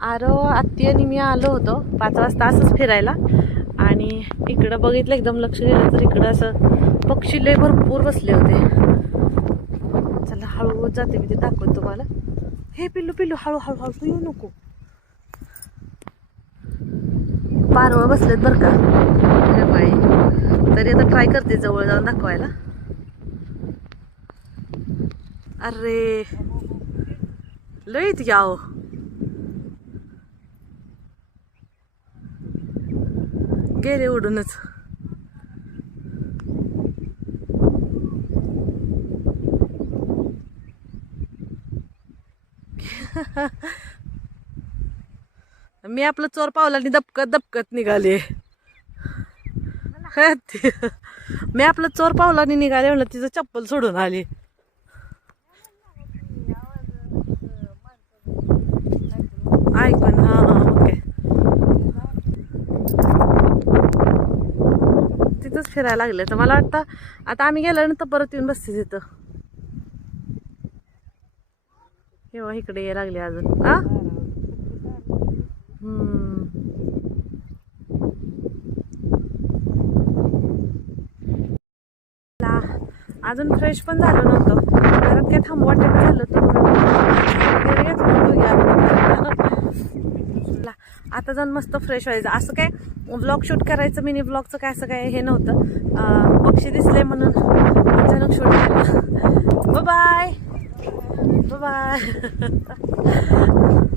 आरव आत्ती आणि मी आलो होतो 5 वाजता असंच फिरायला आणि इकडं बघितलं एकदम लक्ष गेलं तर इकडं असं पक्षी लय भरपूर बसले होते. चला हळू जाते मी ते दाखवते तुम्हाला. हे पिल्लू पिल्लू हळू हळू हळू तू येऊ नको. पारवा बसलेत बरं का. हे बाई तरी आता ट्राय करते जवळ जाऊन दाखवायला. अरे लय इतकी आहो. गेले उडूनच. मी आपलं चोर पावलांनी दबकत दबकत निघाले. मी आपलं चोर पावलांनी निघाले म्हणलं तिचं चप्पल सोडून आली. ऐकून हा ओके. तिथंच फिरायला लागले तर मला वाटतं आता आम्ही गेल्यानंतर परत येऊन बसते तिथं. हे इकडे ये लागले अजून. आ अजून फ्रेश पण झालं नव्हतं घरात काय थांबू वाटत झालं तर आता जाऊन मस्त फ्रेश व्हायचं. असं काय व्लॉग शूट करायचं मिनी व्लॉगचं काय असं काय हे नव्हतं. पक्षी दिसले म्हणून अचानक शूट केलं. Bye bye bye.